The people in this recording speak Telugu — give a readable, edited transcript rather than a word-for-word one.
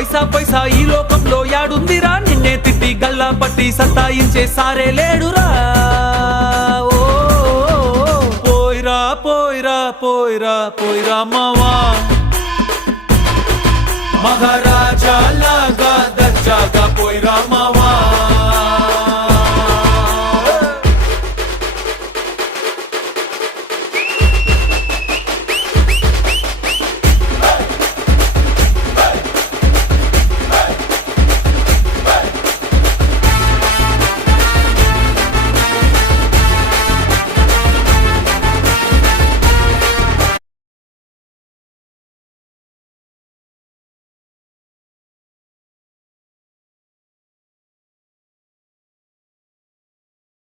ఐసా పైసా ఈ లోకంలో యాడుందిరా, నిన్నే తిట్టి గల్లా పట్టి సత్తాయించే సారే లేడురా. ఓ పోయిరా పోయిరా పోయిరా పోయిరా మావా, మహారాజా లాగా దర్జాగా పోయిరా మావా.